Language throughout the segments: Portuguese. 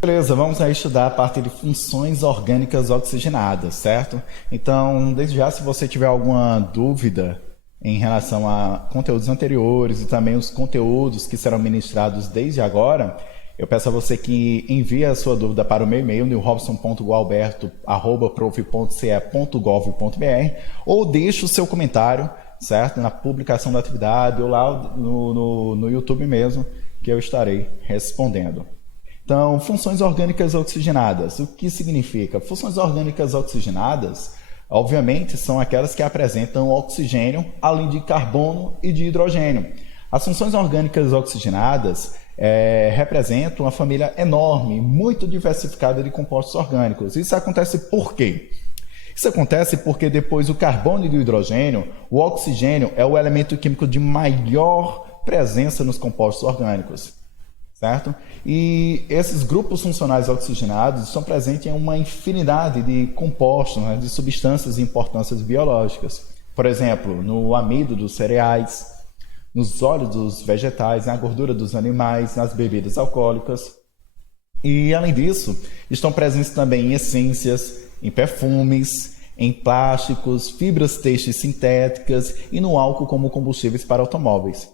Beleza, vamos aí estudar a parte de funções orgânicas oxigenadas, certo? Então, desde já, se você tiver alguma dúvida em relação a conteúdos anteriores e também os conteúdos que serão ministrados desde agora, eu peço a você que envie a sua dúvida para o meu e-mail, nilrobson.gualberto@prof.ce.gov.br, ou deixe o seu comentário, certo? Na publicação da atividade ou lá no YouTube mesmo, que eu estarei respondendo. Então, funções orgânicas oxigenadas. O que significa? Funções orgânicas oxigenadas, obviamente, são aquelas que apresentam oxigênio, além de carbono e de hidrogênio. As funções orgânicas oxigenadas representam uma família enorme, muito diversificada de compostos orgânicos. Isso acontece por quê? Isso acontece porque depois do carbono e do hidrogênio, o oxigênio é o elemento químico de maior presença nos compostos orgânicos. Certo? E esses grupos funcionais oxigenados estão presentes em uma infinidade de compostos, né, de substâncias e importâncias biológicas. Por exemplo, no amido dos cereais, nos óleos dos vegetais, na gordura dos animais, nas bebidas alcoólicas. E, além disso, estão presentes também em essências, em perfumes, em plásticos, fibras têxteis sintéticas e no álcool como combustíveis para automóveis.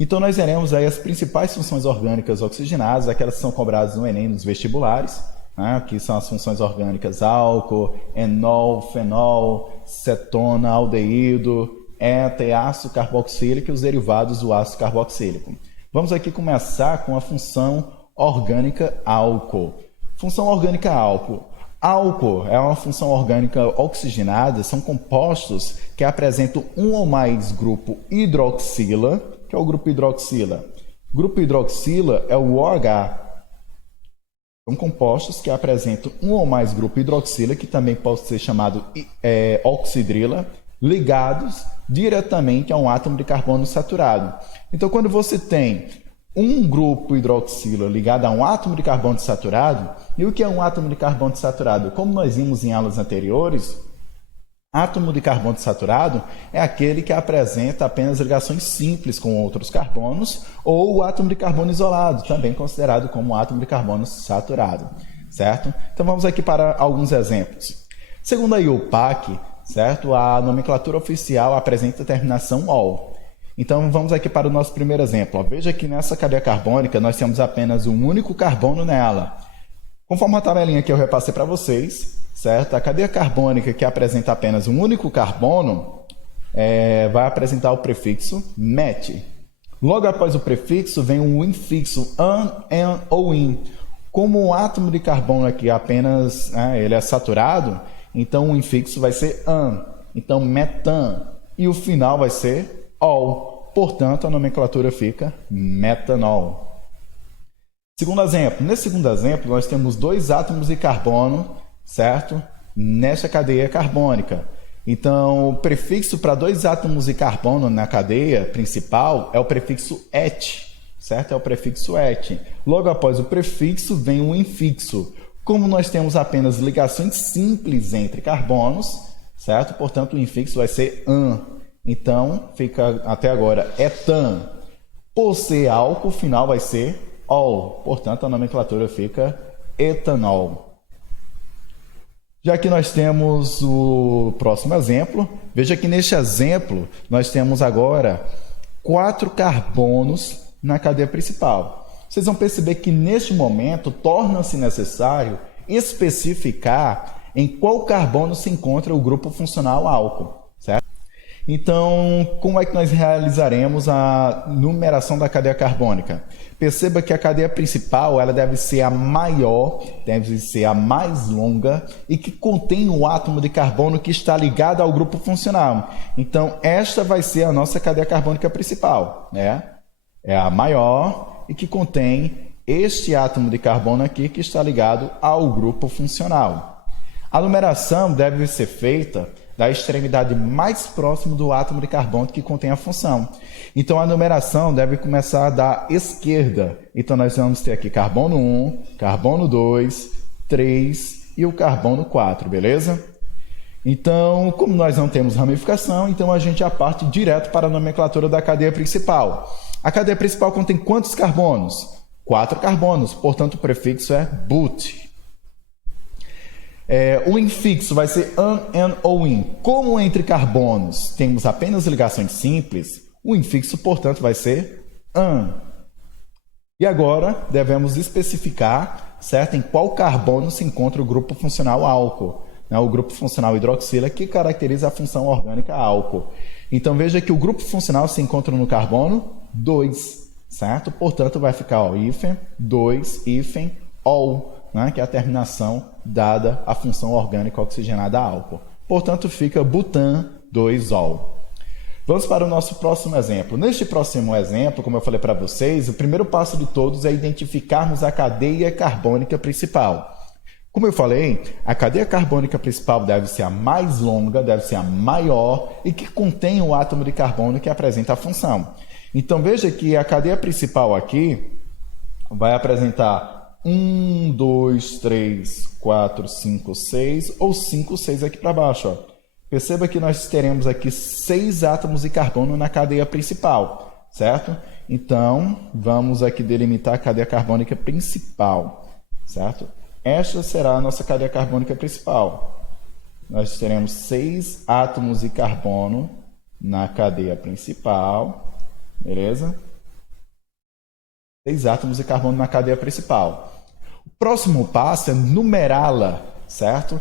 Então, nós veremos aí as principais funções orgânicas oxigenadas, aquelas que são cobradas no Enem nos vestibulares, né, que são as funções orgânicas álcool, enol, fenol, cetona, aldeído, éter, ácido carboxílico e os derivados do ácido carboxílico. Vamos aqui começar com a função orgânica álcool. Função orgânica álcool. Álcool é uma função orgânica oxigenada, são compostos que apresentam um ou mais grupo hidroxila, que é o grupo hidroxila. Grupo hidroxila é o OH. São compostos que apresentam um ou mais grupo hidroxila, que também pode ser chamado oxidrila, ligados diretamente a um átomo de carbono saturado. Então, quando você tem um grupo hidroxila ligado a um átomo de carbono saturado, e o que é um átomo de carbono saturado? Como nós vimos em aulas anteriores, átomo de carbono saturado é aquele que apresenta apenas ligações simples com outros carbonos, ou o átomo de carbono isolado, também considerado como átomo de carbono saturado, certo? Então vamos aqui para alguns exemplos. Segundo a IUPAC, certo? A nomenclatura oficial apresenta a terminação ol. Então vamos aqui para o nosso primeiro exemplo. Veja que nessa cadeia carbônica nós temos apenas um único carbono nela. Conforme a tabelinha que eu repassei para vocês, certo? A cadeia carbônica que apresenta apenas um único carbono vai apresentar o prefixo met. Logo após o prefixo vem o infixo an, en ou in. Como o átomo de carbono aqui apenas ele é saturado, então o infixo vai ser an. Então metan. E o final vai ser ol. Portanto, a nomenclatura fica metanol. Segundo exemplo. Nesse segundo exemplo, nós temos dois átomos de carbono, certo? Nessa cadeia carbônica. Então, o prefixo para dois átomos de carbono na cadeia principal é o prefixo et, certo? É o prefixo et. Logo após o prefixo vem o infixo. Como nós temos apenas ligações simples entre carbonos, certo? Portanto, o infixo vai ser an. Então, fica até agora etan. Por ser álcool, o final vai ser ol. Portanto, a nomenclatura fica etanol. Já que nós temos o próximo exemplo, veja que neste exemplo nós temos agora 4 carbonos na cadeia principal. Vocês vão perceber que neste momento torna-se necessário especificar em qual carbono se encontra o grupo funcional álcool, certo? Então, como é que nós realizaremos a numeração da cadeia carbônica? Perceba que a cadeia principal ela deve ser a maior, deve ser a mais longa e que contém o átomo de carbono que está ligado ao grupo funcional. Então, esta vai ser a nossa cadeia carbônica principal, né? É a maior e que contém este átomo de carbono aqui que está ligado ao grupo funcional. A numeração deve ser feita da extremidade mais próxima do átomo de carbono que contém a função. Então, a numeração deve começar da esquerda. Então, nós vamos ter aqui carbono 1, carbono 2, 3 e o carbono 4, beleza? Então, como nós não temos ramificação, então a gente já parte direto para a nomenclatura da cadeia principal. A cadeia principal contém quantos carbonos? 4 carbonos, portanto o prefixo é but. O infixo vai ser an ou in. Como entre carbonos temos apenas ligações simples, o infixo, portanto, vai ser an. E agora devemos especificar, certo, em qual carbono se encontra o grupo funcional álcool, né? O grupo funcional hidroxila, que caracteriza a função orgânica álcool. Então veja que o grupo funcional se encontra no carbono 2, certo? Portanto, vai ficar ó, hífen 2, hífen ol, né? Que é a terminação dada à função orgânica oxigenada álcool. Portanto, fica butan 2-ol. Vamos para o nosso próximo exemplo. Neste próximo exemplo, como eu falei para vocês, o primeiro passo de todos é identificarmos a cadeia carbônica principal. Como eu falei, a cadeia carbônica principal deve ser a mais longa, deve ser a maior e que contém o átomo de carbono que apresenta a função. Então, veja que a cadeia principal aqui vai apresentar 1, 2, 3, 4, 5, 6 ou 5, 6 aqui para baixo. Ó. Perceba que nós teremos aqui 6 átomos de carbono na cadeia principal, certo? Então, vamos aqui delimitar a cadeia carbônica principal, certo? Esta será a nossa cadeia carbônica principal. Nós teremos 6 átomos de carbono na cadeia principal, beleza? 6 átomos de carbono na cadeia principal. O próximo passo é numerá-la, certo?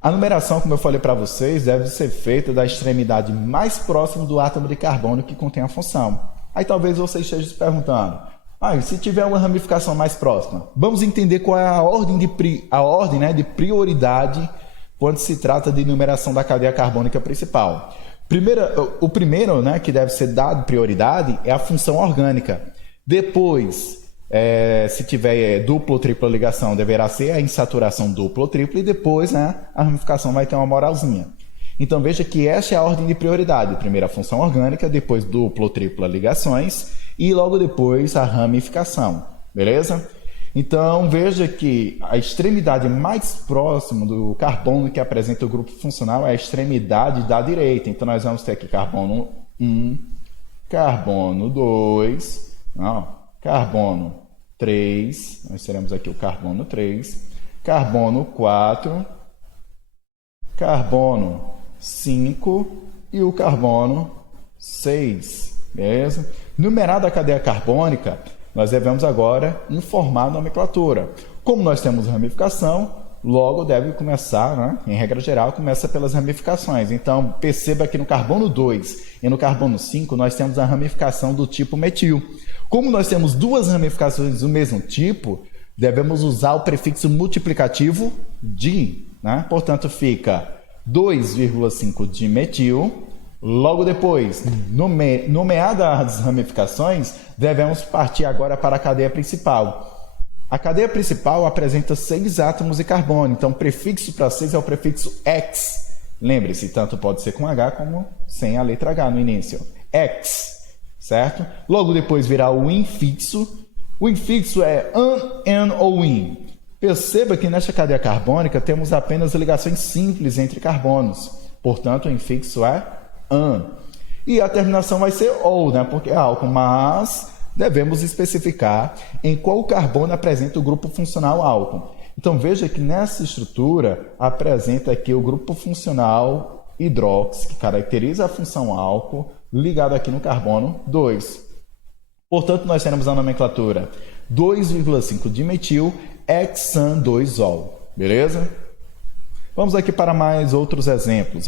A numeração, como eu falei para vocês, deve ser feita da extremidade mais próxima do átomo de carbono que contém a função. Aí talvez você esteja se perguntando, e se tiver uma ramificação mais próxima? Vamos entender qual é a ordem de prioridade quando se trata de numeração da cadeia carbônica principal. O primeiro, né, que deve ser dado prioridade é a função orgânica. Depois, se tiver dupla ou tripla ligação, deverá ser a insaturação dupla ou tripla e depois, né, a ramificação vai ter uma moralzinha. Então veja que esta é a ordem de prioridade. Primeiro a função orgânica, depois dupla ou tripla ligações e logo depois a ramificação, beleza? Então veja que a extremidade mais próxima do carbono que apresenta o grupo funcional é a extremidade da direita. Então nós vamos ter aqui carbono 1, carbono 2, carbono 3, nós teremos aqui o carbono 3, carbono 4, carbono 5 e o carbono 6, beleza? Numerada a cadeia carbônica, nós devemos agora informar a nomenclatura. Como nós temos ramificação, logo deve começar, né? Em regra geral, começa pelas ramificações. Então, perceba que no carbono 2 e no carbono 5, nós temos a ramificação do tipo metil. Como nós temos duas ramificações do mesmo tipo, devemos usar o prefixo multiplicativo di, né? Portanto, fica 2,5 dimetil. Logo depois, nomeadas as ramificações, devemos partir agora para a cadeia principal. A cadeia principal apresenta 6 átomos de carbono, então o prefixo para 6 é o prefixo X. Lembre-se, tanto pode ser com H como sem a letra H no início. X, certo? Logo depois virá o infixo. O infixo é an ou in. Perceba que nesta cadeia carbônica temos apenas ligações simples entre carbonos. Portanto, o infixo é an. E a terminação vai ser ol, né? Porque é álcool, mas devemos especificar em qual carbono apresenta o grupo funcional álcool. Então veja que nessa estrutura apresenta aqui o grupo funcional hidróxido, que caracteriza a função álcool, ligado aqui no carbono 2. Portanto, nós teremos a nomenclatura 2,5 dimetil hexan 2-ol. Beleza? Vamos aqui para mais outros exemplos.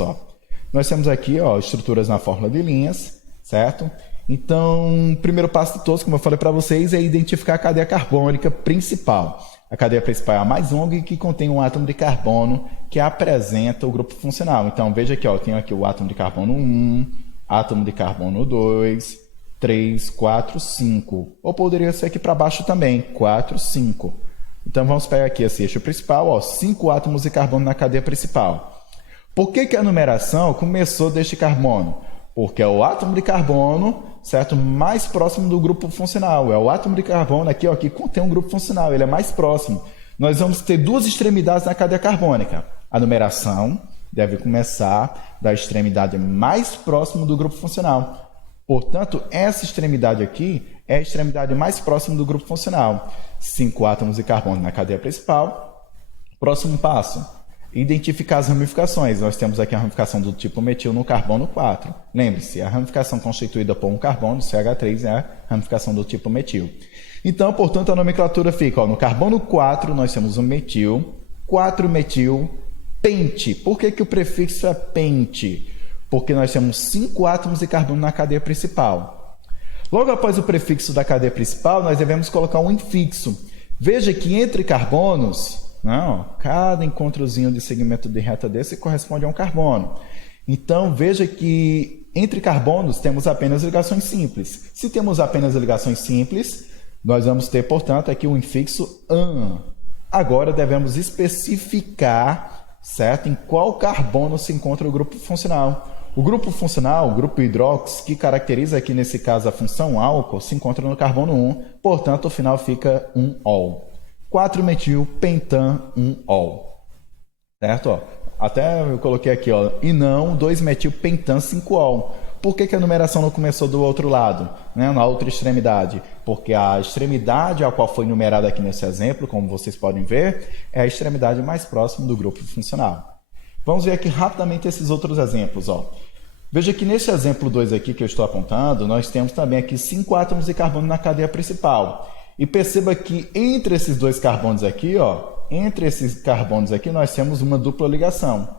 Nós temos aqui estruturas na fórmula de linhas, certo? Então, o primeiro passo de todos, como eu falei para vocês, é identificar a cadeia carbônica principal. A cadeia principal é a mais longa e que contém um átomo de carbono que apresenta o grupo funcional. Então, veja aqui, eu tenho aqui o átomo de carbono 1, átomo de carbono 2, 3, 4, 5. Ou poderia ser aqui para baixo também, 4, 5. Então, vamos pegar aqui esse eixo principal, 5 átomos de carbono na cadeia principal. Por que a numeração começou deste carbono? Porque é o átomo de carbono, certo, mais próximo do grupo funcional. É o átomo de carbono aqui, que contém um grupo funcional, ele é mais próximo. Nós vamos ter duas extremidades na cadeia carbônica. A numeração deve começar da extremidade mais próxima do grupo funcional. Portanto, essa extremidade aqui é a extremidade mais próxima do grupo funcional. 5 átomos de carbono na cadeia principal. Próximo passo, identificar as ramificações. Nós temos aqui a ramificação do tipo metil no carbono 4. Lembre-se, a ramificação constituída por um carbono, CH3, é a ramificação do tipo metil. Então, portanto, a nomenclatura fica, no carbono 4 nós temos o metil, 4-metil, pente. Por que o prefixo é pente? Porque nós temos 5 átomos de carbono na cadeia principal. Logo após o prefixo da cadeia principal, nós devemos colocar um infixo. Veja que entre carbonos, cada encontrozinho de segmento de reta desse corresponde a um carbono. Então, veja que entre carbonos temos apenas ligações simples. Se temos apenas ligações simples, nós vamos ter, portanto, aqui o infixo AN. Agora devemos especificar, certo, em qual carbono se encontra o grupo funcional. O grupo funcional, o grupo hidrox, que caracteriza aqui nesse caso a função álcool, se encontra no carbono 1, portanto o final fica 1-ol. 4-metil, pentan, 1-ol. Certo? Até eu coloquei aqui, e não 2-metil, pentan, 5-ol. Por que a numeração não começou do outro lado, na outra extremidade? Porque a extremidade a qual foi numerada aqui nesse exemplo, como vocês podem ver, é a extremidade mais próxima do grupo funcional. Vamos ver aqui rapidamente esses outros exemplos. Veja que nesse exemplo 2 aqui que eu estou apontando, nós temos também aqui 5 átomos de carbono na cadeia principal. E perceba que entre esses dois carbonos aqui, nós temos uma dupla ligação.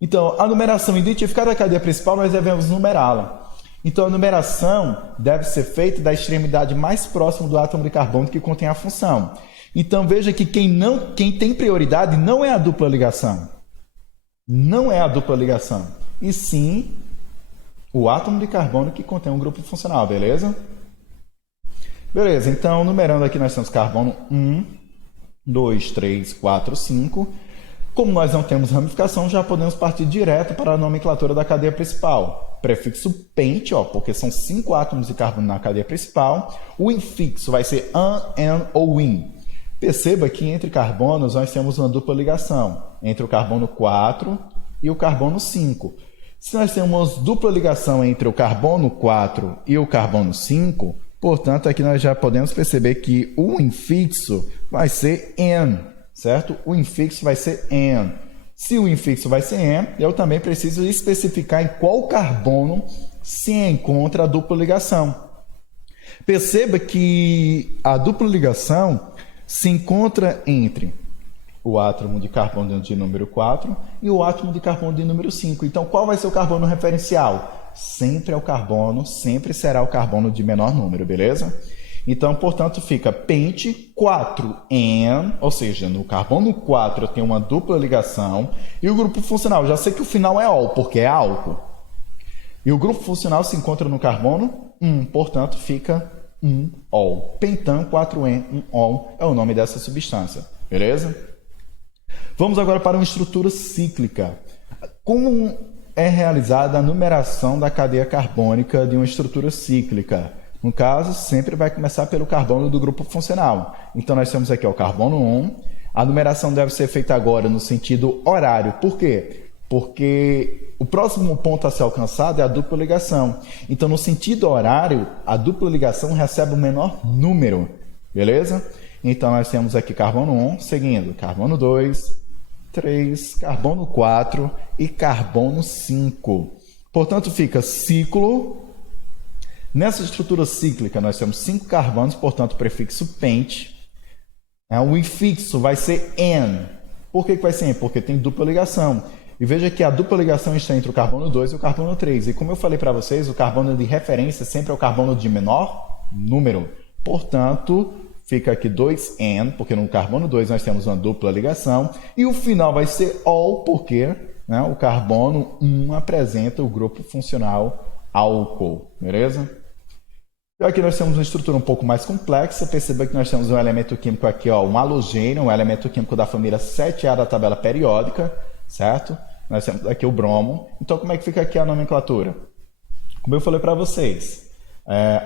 Então, a numeração identificada da cadeia principal, nós devemos numerá-la. Então, a numeração deve ser feita da extremidade mais próxima do átomo de carbono que contém a função. Então, veja que quem tem prioridade não é a dupla ligação. Não é a dupla ligação, e sim o átomo de carbono que contém um grupo funcional, beleza? Beleza, então, numerando aqui, nós temos carbono 1, 2, 3, 4, 5. Como nós não temos ramificação, já podemos partir direto para a nomenclatura da cadeia principal. Prefixo pente, porque são 5 átomos de carbono na cadeia principal. O infixo vai ser an, an ou in. Perceba que entre carbonos nós temos uma dupla ligação, entre o carbono 4 e o carbono 5. Se nós temos dupla ligação entre o carbono 4 e o carbono 5, portanto, aqui nós já podemos perceber que o infixo vai ser N, certo? O infixo vai ser N. Se o infixo vai ser N, eu também preciso especificar em qual carbono se encontra a dupla ligação. Perceba que a dupla ligação se encontra entre o átomo de carbono de número 4 e o átomo de carbono de número 5. Então, qual vai ser o carbono referencial? Sempre será o carbono de menor número, beleza? Então, portanto, fica pente 4N, ou seja, no carbono 4 eu tenho uma dupla ligação, e o grupo funcional, já sei que o final é ol, porque é álcool. E o grupo funcional se encontra no carbono 1, portanto, fica 1-ol. Pentan 4N, 1-ol é o nome dessa substância, beleza? Vamos agora para uma estrutura cíclica. Como é realizada a numeração da cadeia carbônica de uma estrutura cíclica? No caso, sempre vai começar pelo carbono do grupo funcional. Então, nós temos aqui o carbono 1. A numeração deve ser feita agora no sentido horário. Por quê? Porque o próximo ponto a ser alcançado é a dupla ligação. Então, no sentido horário, a dupla ligação recebe o menor número. Beleza? Então, nós temos aqui carbono 1, seguindo carbono 2, 3, carbono 4 e carbono 5. Portanto, fica ciclo. Nessa estrutura cíclica, nós temos 5 carbonos, portanto, o prefixo pente. O infixo vai ser N. Por que vai ser N? Porque tem dupla ligação. E veja que a dupla ligação está entre o carbono 2 e o carbono 3. E como eu falei para vocês, o carbono de referência sempre é o carbono de menor número. Portanto, fica aqui 2N, porque no carbono 2 nós temos uma dupla ligação. E o final vai ser ol, porque o carbono 1 apresenta o grupo funcional álcool. Beleza? E aqui nós temos uma estrutura um pouco mais complexa. Perceba que nós temos um elemento químico aqui, um halogênio, um elemento químico da família 7A da tabela periódica, certo? Nós temos aqui o bromo. Então, como é que fica aqui a nomenclatura? Como eu falei para vocês,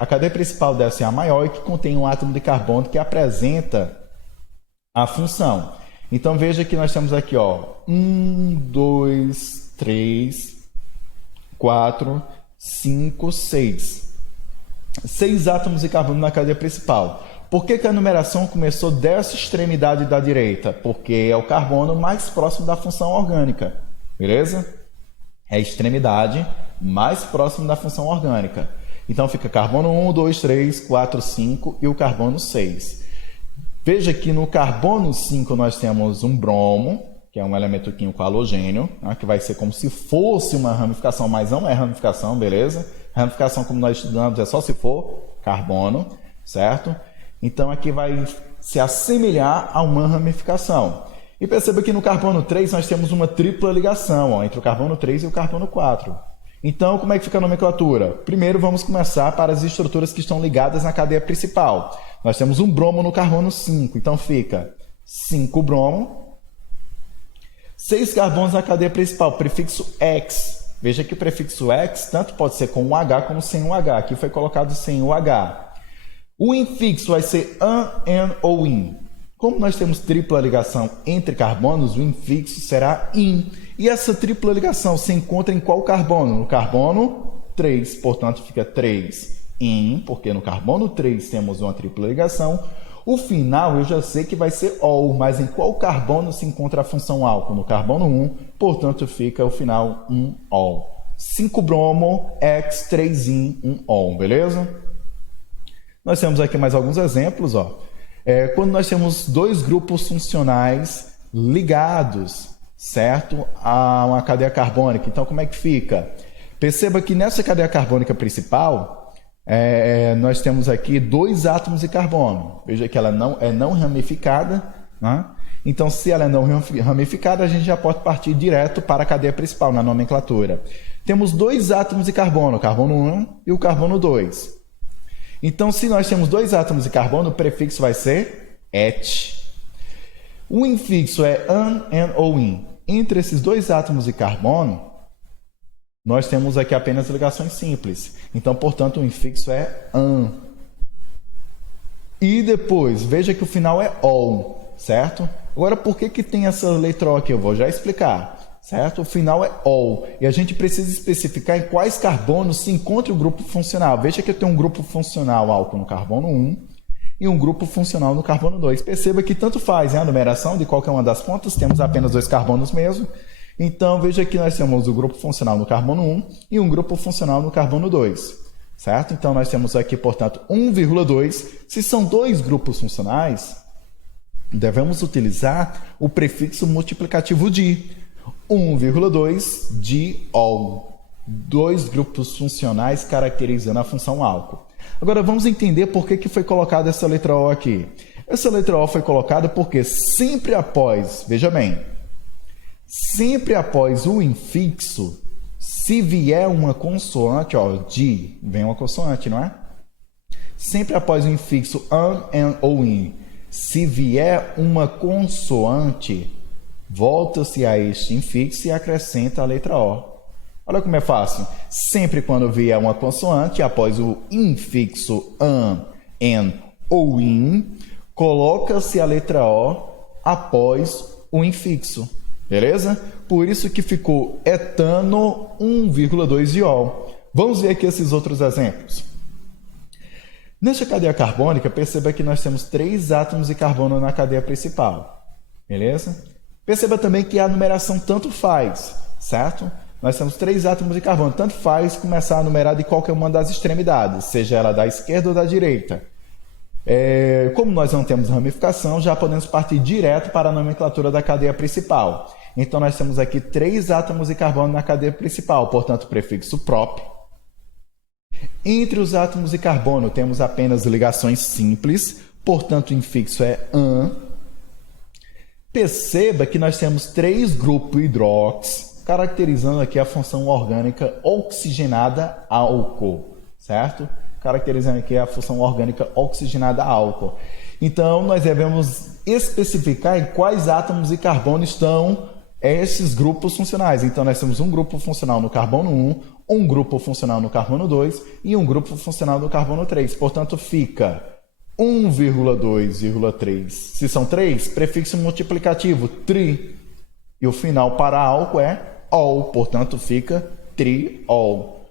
a cadeia principal dessa é a maior e que contém um átomo de carbono que apresenta a função. Então, veja que nós temos aqui 1, 2, 3, 4, 5, 6. 6 átomos de carbono na cadeia principal. Por que a numeração começou dessa extremidade da direita? Porque é o carbono mais próximo da função orgânica, beleza? É a extremidade mais próxima da função orgânica. Então fica carbono 1, 2, 3, 4, 5 e o carbono 6. Veja que no carbono 5 nós temos um bromo, que é um elemento químico halogênio, né, que vai ser como se fosse uma ramificação, mas não é ramificação, beleza? Ramificação, como nós estudamos, é só se for carbono, certo? Então aqui vai se assemelhar a uma ramificação. E perceba que no carbono 3 nós temos uma tripla ligação entre o carbono 3 e o carbono 4. Então, como é que fica a nomenclatura? Primeiro, vamos começar para as estruturas que estão ligadas na cadeia principal. Nós temos um bromo no carbono 5, então fica 5 bromo, 6 carbonos na cadeia principal, prefixo X. Veja que o prefixo X tanto pode ser com um H como sem um H. Aqui foi colocado sem o H. O infixo vai ser an, en ou in. Como nós temos tripla ligação entre carbonos, o infixo será in. E essa tripla ligação se encontra em qual carbono? No carbono 3, portanto fica 3 in, porque no carbono 3 temos uma tripla ligação. O final eu já sei que vai ser ol, mas em qual carbono se encontra a função álcool? No carbono 1, portanto fica o final 1-ol. 5 bromo, X, 3 in, 1-ol, beleza? Nós temos aqui mais alguns exemplos, ó. Quando nós temos dois grupos funcionais ligados, certo? A uma cadeia carbônica. Então, como é que fica? Perceba que nessa cadeia carbônica principal, nós temos aqui 2 átomos de carbono. Veja que ela não ramificada, né? Então, se ela é não ramificada, a gente já pode partir direto para a cadeia principal, na nomenclatura. Temos 2 átomos de carbono, o carbono 1 e o carbono 2. Então, se nós temos 2 átomos de carbono, o prefixo vai ser et. O infixo é an, en ou in. Entre esses 2 átomos de carbono, nós temos aqui apenas ligações simples. Então, portanto, o infixo é an. E depois, veja que o final é ol, certo? Agora, por que tem essa letra O aqui? Eu vou já explicar. Certo? O final é ol. E a gente precisa especificar em quais carbonos se encontra o grupo funcional. Veja que eu tenho um grupo funcional álcool no carbono 1 e um grupo funcional no carbono 2. Perceba que tanto faz, né? A numeração de qualquer uma das pontas, temos apenas 2 carbonos mesmo. Então, veja que nós temos o grupo funcional no carbono 1 e um grupo funcional no carbono 2. Certo? Então, nós temos aqui, portanto, 1,2. Se são 2 grupos funcionais, devemos utilizar o prefixo multiplicativo de 1,2 diol. 2 grupos funcionais caracterizando a função álcool. Agora vamos entender por que foi colocada essa letra O aqui. Essa letra O foi colocada porque sempre após, veja bem, sempre após o infixo, se vier uma consoante, ó, di, vem uma consoante, não é? Sempre após o infixo an, en ou in, se vier uma consoante, volta-se a este infixo e acrescenta a letra O. Olha como é fácil. Sempre quando vier uma consoante, após o infixo an, en ou in, coloca-se a letra O após o infixo. Beleza? Por isso que ficou etano 1,2 diol. Vamos ver aqui esses outros exemplos. Nesta cadeia carbônica, perceba que nós temos 3 átomos de carbono na cadeia principal. Beleza? Perceba também que a numeração tanto faz, certo? Nós temos 3 átomos de carbono, tanto faz começar a numerar de qualquer uma das extremidades, seja ela da esquerda ou da direita. Como nós não temos ramificação, já podemos partir direto para a nomenclatura da cadeia principal. Então, nós temos aqui 3 átomos de carbono na cadeia principal, portanto, prefixo prop. Entre os átomos de carbono, temos apenas ligações simples, portanto, o infixo é an. Perceba que nós temos 3 grupos hidrox, caracterizando aqui a função orgânica oxigenada álcool, certo? Caracterizando aqui a função orgânica oxigenada álcool. Então, nós devemos especificar em quais átomos de carbono estão esses grupos funcionais. Então, nós temos um grupo funcional no carbono 1, um grupo funcional no carbono 2 e um grupo funcional no carbono 3. Portanto, fica 1,2,3. Se são 3, prefixo multiplicativo, tri. E o final para álcool é ol, portanto fica triol.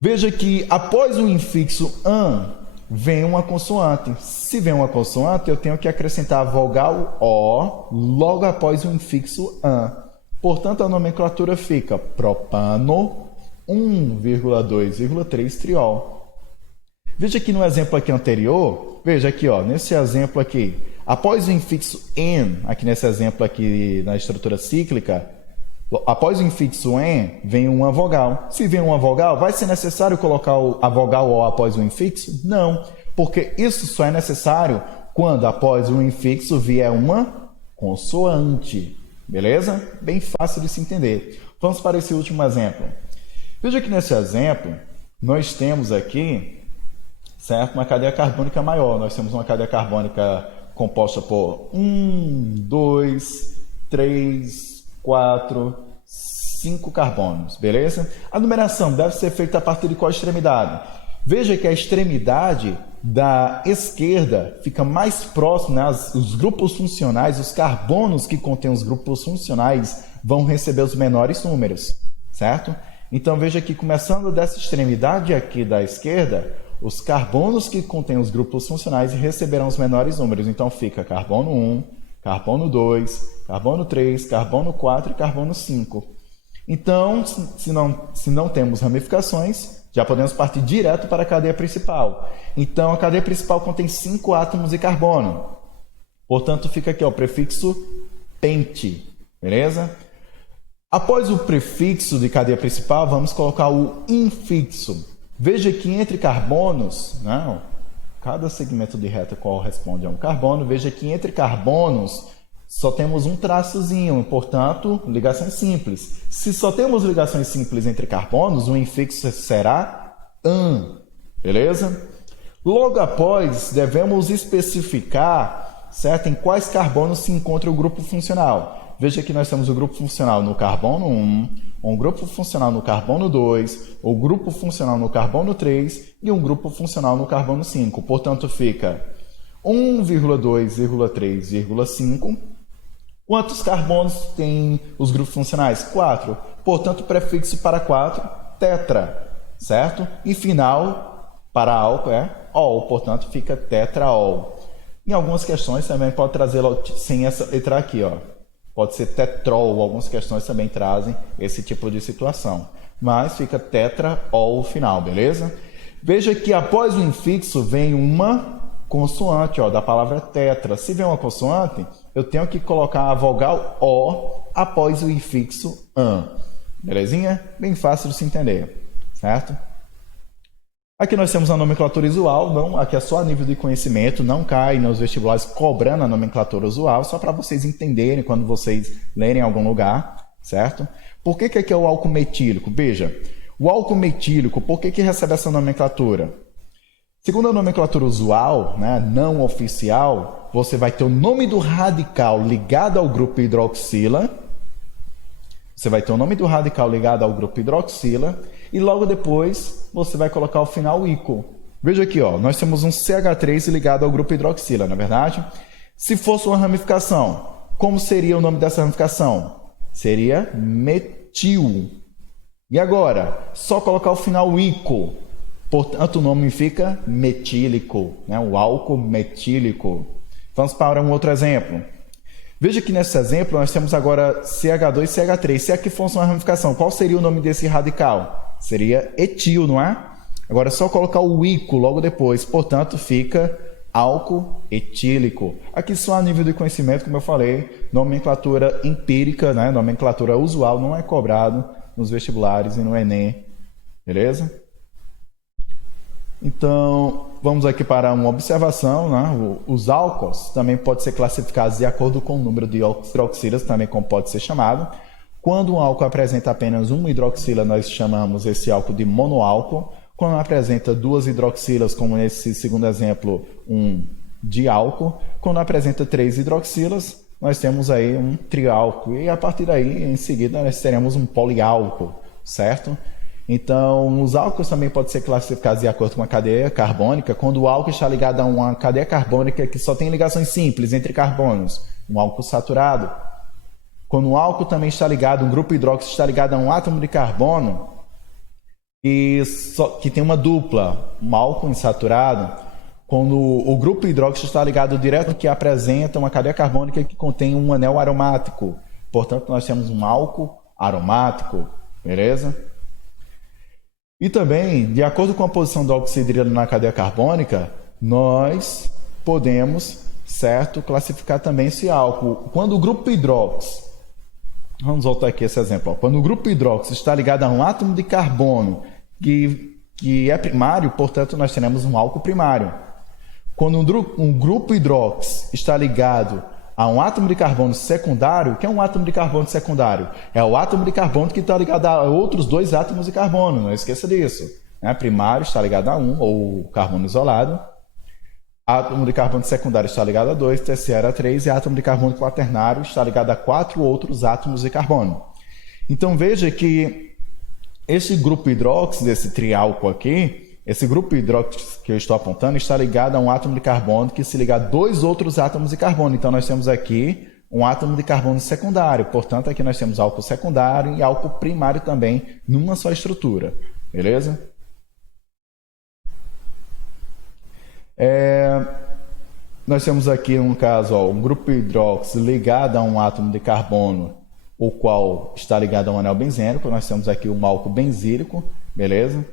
Veja que após o infixo an, vem uma consoante. Se vem uma consoante, eu tenho que acrescentar a vogal O logo após o infixo an. Portanto, a nomenclatura fica propano 1,2,3 triol. Veja que no exemplo aqui anterior, veja aqui, ó, nesse exemplo aqui, após o infixo n, aqui nesse exemplo aqui na estrutura cíclica, após o infixo n, vem uma vogal. Se vem uma vogal, vai ser necessário colocar a vogal O após o infixo? Não, porque isso só é necessário quando após o infixo vier uma consoante. Beleza? Bem fácil de se entender. Vamos para esse último exemplo. Veja que nesse exemplo, nós temos aqui, certo, uma cadeia carbônica maior. Nós temos uma cadeia carbônica composta por 1, 2, 3, 4, 5 carbonos, beleza? A numeração deve ser feita a partir de qual extremidade? Veja que a extremidade da esquerda fica mais próximo, né? Os grupos funcionais, os carbonos que contêm os grupos funcionais vão receber os menores números, certo? Então veja que começando dessa extremidade aqui da esquerda, os carbonos que contêm os grupos funcionais receberão os menores números. Então fica carbono 1, carbono 2, carbono 3, carbono 4 e carbono 5. Então, se não temos ramificações, já podemos partir direto para a cadeia principal. Então, a cadeia principal contém 5 átomos de carbono. Portanto, fica aqui ó, o prefixo pente, beleza? Após o prefixo de cadeia principal, vamos colocar o infixo. Veja que entre carbonos, né, cada segmento de reta corresponde a um carbono, veja que entre carbonos só temos um traçozinho, portanto, ligações simples. Se só temos ligações simples entre carbonos, o infixo será an, beleza? Logo após, devemos especificar, certo, em quais carbonos se encontra o grupo funcional. Veja que nós temos o grupo funcional no carbono 1, um grupo funcional no carbono 2, o grupo funcional no carbono 3 e um grupo funcional no carbono 5. Portanto, fica 1,2,3,5. Quantos carbonos tem os grupos funcionais? 4. Portanto, prefixo para 4, tetra, certo? E final, para álcool, é ol. Portanto, fica tetraol. Em algumas questões também pode trazer sem essa letra aqui, ó. Pode ser tetrol, algumas questões também trazem esse tipo de situação. Mas fica tetraol final, beleza? Veja que após o infixo vem uma consoante, ó, da palavra tetra. Se vem uma consoante, eu tenho que colocar a vogal O após o infixo an. Belezinha? Bem fácil de se entender, certo? Aqui nós temos a nomenclatura usual, não, aqui é só a nível de conhecimento, não cai nos vestibulares cobrando a nomenclatura usual, só para vocês entenderem quando vocês lerem em algum lugar, certo? Por que aqui é o álcool metílico? Veja, o álcool metílico, por que recebe essa nomenclatura? Segundo a nomenclatura usual, né, não oficial, você vai ter o nome do radical ligado ao grupo hidroxila, você vai ter o nome do radical ligado ao grupo hidroxila, e logo depois você vai colocar o final ico. Veja aqui, ó, nós temos um CH3 ligado ao grupo hidroxila, na é verdade? Se fosse uma ramificação, como seria o nome dessa ramificação? Seria metil. E agora, só colocar o final ico. Portanto, o nome fica metílico, né? O álcool metílico. Vamos para um outro exemplo. Veja que nesse exemplo nós temos agora CH2 e CH3. Se aqui fosse uma ramificação, qual seria o nome desse radical? Seria etil, não é? Agora é só colocar o ico logo depois. Portanto, fica álcool etílico. Aqui só a nível de conhecimento, como eu falei, nomenclatura empírica, né? Nomenclatura usual não é cobrado nos vestibulares e no Enem. Beleza? Então, vamos aqui para uma observação, né? Os álcools também podem ser classificados de acordo com o número de hidroxilas, também como pode ser chamado. Quando um álcool apresenta apenas uma hidroxila, nós chamamos esse álcool de monoálcool. Quando apresenta duas hidroxilas, como nesse segundo exemplo, um diálcool. Quando apresenta 3 hidroxilas, nós temos aí um triálcool. E a partir daí, em seguida, nós teremos um poliálcool, certo? Então, os álcools também podem ser classificados de acordo com a cadeia carbônica. Quando o álcool está ligado a uma cadeia carbônica que só tem ligações simples entre carbonos, um álcool saturado. Quando o álcool também está ligado, um grupo hidróxido está ligado a um átomo de carbono, que tem uma dupla, um álcool insaturado, quando o grupo hidróxido está ligado direto que apresenta uma cadeia carbônica que contém um anel aromático. Portanto, nós temos um álcool aromático, beleza? E também, de acordo com a posição do oxidrilo na cadeia carbônica, nós podemos, certo, classificar também esse álcool. Quando o grupo hidróxido, vamos voltar aqui esse exemplo, quando o grupo hidróxido está ligado a um átomo de carbono que é primário, portanto, nós teremos um álcool primário. Quando um grupo hidróxido está ligado a um átomo de carbono secundário, o que é um átomo de carbono secundário? É o átomo de carbono que está ligado a outros dois átomos de carbono, não esqueça disso. Primário está ligado a um, ou carbono isolado. Átomo de carbono secundário está ligado a 2, terciário a 3, e átomo de carbono quaternário está ligado a 4 outros átomos de carbono. Então veja que esse grupo hidróxido, esse triálcool aqui, esse grupo hidróxido que eu estou apontando está ligado a um átomo de carbono que se liga a 2 outros átomos de carbono. Então, nós temos aqui um átomo de carbono secundário. Portanto, aqui nós temos álcool secundário e álcool primário também numa só estrutura. Beleza? Nós temos aqui, no caso, um grupo hidróxido ligado a um átomo de carbono, o qual está ligado a um anel benzênico. Nós temos aqui um álcool benzílico. Beleza?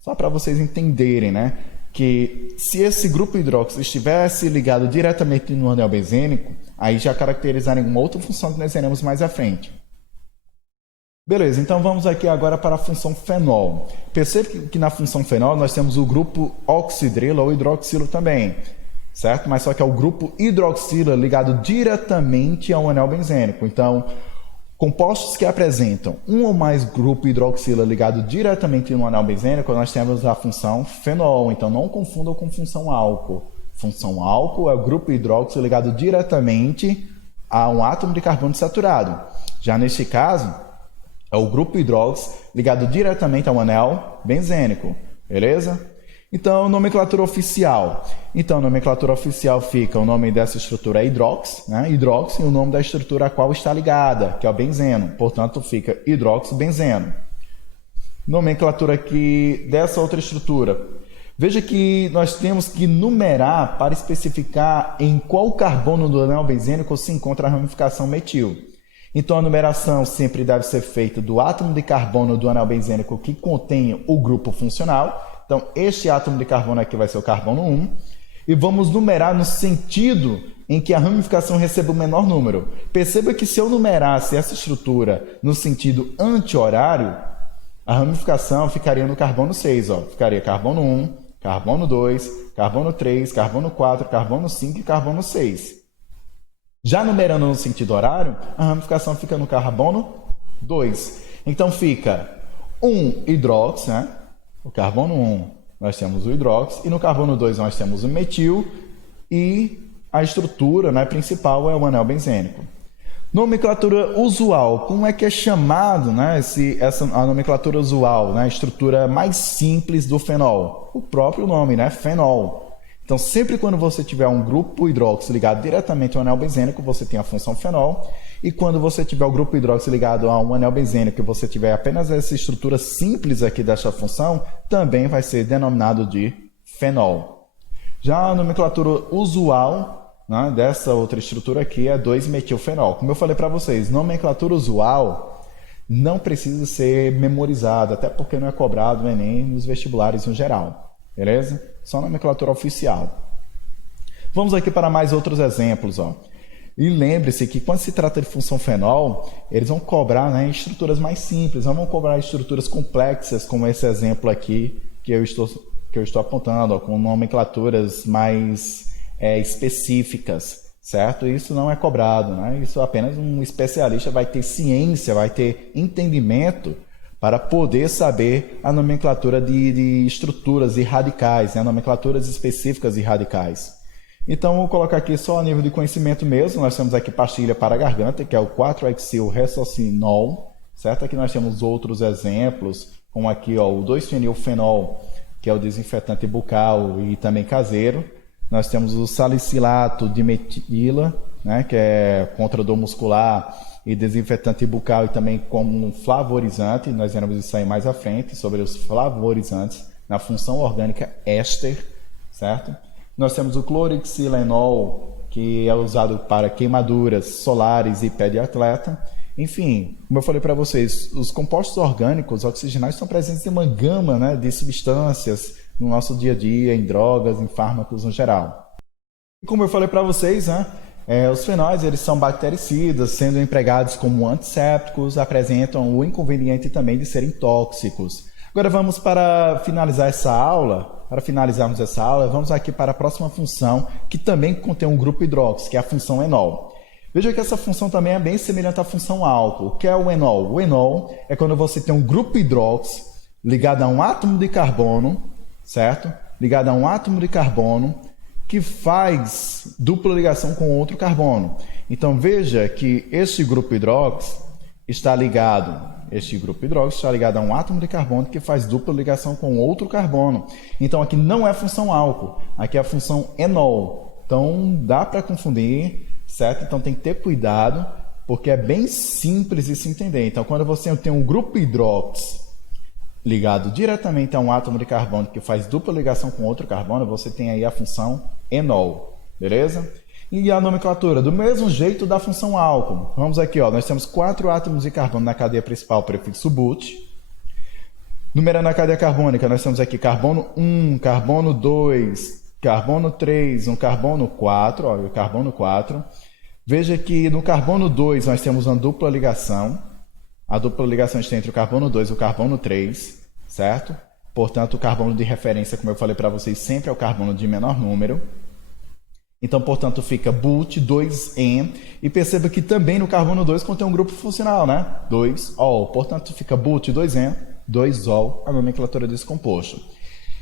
Só para vocês entenderem, né, que se esse grupo hidróxido estivesse ligado diretamente no anel benzênico, aí já caracterizaria uma outra função que nós veremos mais à frente. Beleza, então vamos aqui agora para a função fenol. Percebe que na função fenol nós temos o grupo oxidrilo ou hidroxilo também, certo? Mas só que é o grupo hidroxilo ligado diretamente ao anel benzênico. Então, compostos que apresentam um ou mais grupo hidroxila ligado diretamente no anel benzênico, nós temos a função fenol. Então, não confundam com função álcool. Função álcool é o grupo hidroxilo ligado diretamente a um átomo de carbono saturado. Já neste caso, é o grupo hidroxilo ligado diretamente ao anel benzênico. Beleza? Então, nomenclatura oficial. Então, nomenclatura oficial fica o nome dessa estrutura é hidrox, né? Hidrox, e o nome da estrutura a qual está ligada, que é o benzeno. Portanto, fica hidroxibenzeno. Nomenclatura aqui dessa outra estrutura. Veja que nós temos que numerar para especificar em qual carbono do anel benzênico se encontra a ramificação metil. Então, a numeração sempre deve ser feita do átomo de carbono do anel benzênico que contém o grupo funcional. Então, este átomo de carbono aqui vai ser o carbono 1. E vamos numerar no sentido em que a ramificação receba o menor número. Perceba que se eu numerasse essa estrutura no sentido anti-horário, a ramificação ficaria no carbono 6. Ó. Ficaria carbono 1, carbono 2, carbono 3, carbono 4, carbono 5 e carbono 6. Já numerando no sentido horário, a ramificação fica no carbono 2. Então, fica 1 hidróxido, né? O carbono 1, nós temos o hidróxido, e no carbono 2 nós temos o metil, e a estrutura, né, principal é o anel benzênico. Nomenclatura usual, como é que é chamado, né, a nomenclatura usual, né, a estrutura mais simples do fenol? O próprio nome, né, fenol. Então, sempre quando você tiver um grupo hidróxido ligado diretamente ao anel benzênico, você tem a função fenol. E quando você tiver o grupo hidróxido ligado a um anel benzênico e você tiver apenas essa estrutura simples aqui desta função, também vai ser denominado de fenol. Já a nomenclatura usual, né, dessa outra estrutura aqui é 2-metilfenol. Como eu falei para vocês, nomenclatura usual não precisa ser memorizada, até porque não é cobrado no Enem nos vestibulares no geral. Beleza? Só nomenclatura oficial. Vamos aqui para mais outros exemplos. Ó. E lembre-se que quando se trata de função fenol, eles vão cobrar, né, estruturas mais simples, não vão cobrar estruturas complexas, como esse exemplo aqui que eu estou apontando, ó, com nomenclaturas mais específicas, certo? Isso não é cobrado, né? Isso apenas um especialista vai ter ciência, vai ter entendimento para poder saber a nomenclatura de estruturas e radicais, né? Nomenclaturas específicas e radicais. Então, vou colocar aqui só a nível de conhecimento mesmo. Nós temos aqui pastilha para a garganta, que é o 4-hexil-resocinol, certo? Aqui nós temos outros exemplos, como aqui ó, o 2-fenilfenol, que é o desinfetante bucal e também caseiro. Nós temos o salicilato de metila, né, que é contra dor muscular e desinfetante bucal e também como um flavorizante. Nós veremos isso aí mais à frente, sobre os flavorizantes na função orgânica éster, certo? Nós temos o clorixilenol, que é usado para queimaduras solares e pé de atleta. Enfim, como eu falei para vocês, os compostos orgânicos oxigenados estão presentes em uma gama, né, de substâncias no nosso dia a dia, em drogas, em fármacos no geral. E como eu falei para vocês, né, os fenóis eles são bactericidas, sendo empregados como antissépticos, apresentam o inconveniente também de serem tóxicos. Agora vamos para finalizar essa aula. Para finalizarmos essa aula, vamos aqui para a próxima função, que também contém um grupo hidróxido, que é a função enol. Veja que essa função também é bem semelhante à função álcool. O que é o enol? O enol é quando você tem um grupo hidróxido ligado a um átomo de carbono, certo? Ligado a um átomo de carbono que faz dupla ligação com outro carbono. Então veja que este grupo hidróxido está ligado a um átomo de carbono que faz dupla ligação com outro carbono. Então aqui não é função álcool, aqui é a função enol. Então dá para confundir, certo? Então tem que ter cuidado, porque é bem simples de se entender. Então quando você tem um grupo hidróxido ligado diretamente a um átomo de carbono que faz dupla ligação com outro carbono, você tem aí a função enol, beleza? E a nomenclatura, do mesmo jeito da função álcool. Vamos aqui, ó, nós temos 4 átomos de carbono na cadeia principal, prefixo but. Numerando a cadeia carbônica, nós temos aqui carbono 1, carbono 2, carbono 3, um carbono 4, ó, o carbono 4. Veja que no carbono 2 nós temos uma dupla ligação. A dupla ligação está entre o carbono 2 e o carbono 3, certo? Portanto, o carbono de referência, como eu falei para vocês, sempre é o carbono de menor número. Então, portanto, fica but 2En. E perceba que também no carbono 2 contém um grupo funcional, né? 2-ol. Portanto, fica but 2En, 2-ol, a nomenclatura desse composto.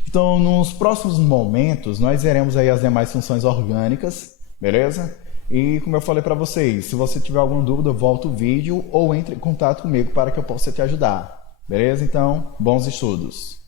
Então, nos próximos momentos, nós veremos aí as demais funções orgânicas, beleza? E como eu falei para vocês, se você tiver alguma dúvida, volta o vídeo ou entre em contato comigo para que eu possa te ajudar. Beleza? Então, bons estudos!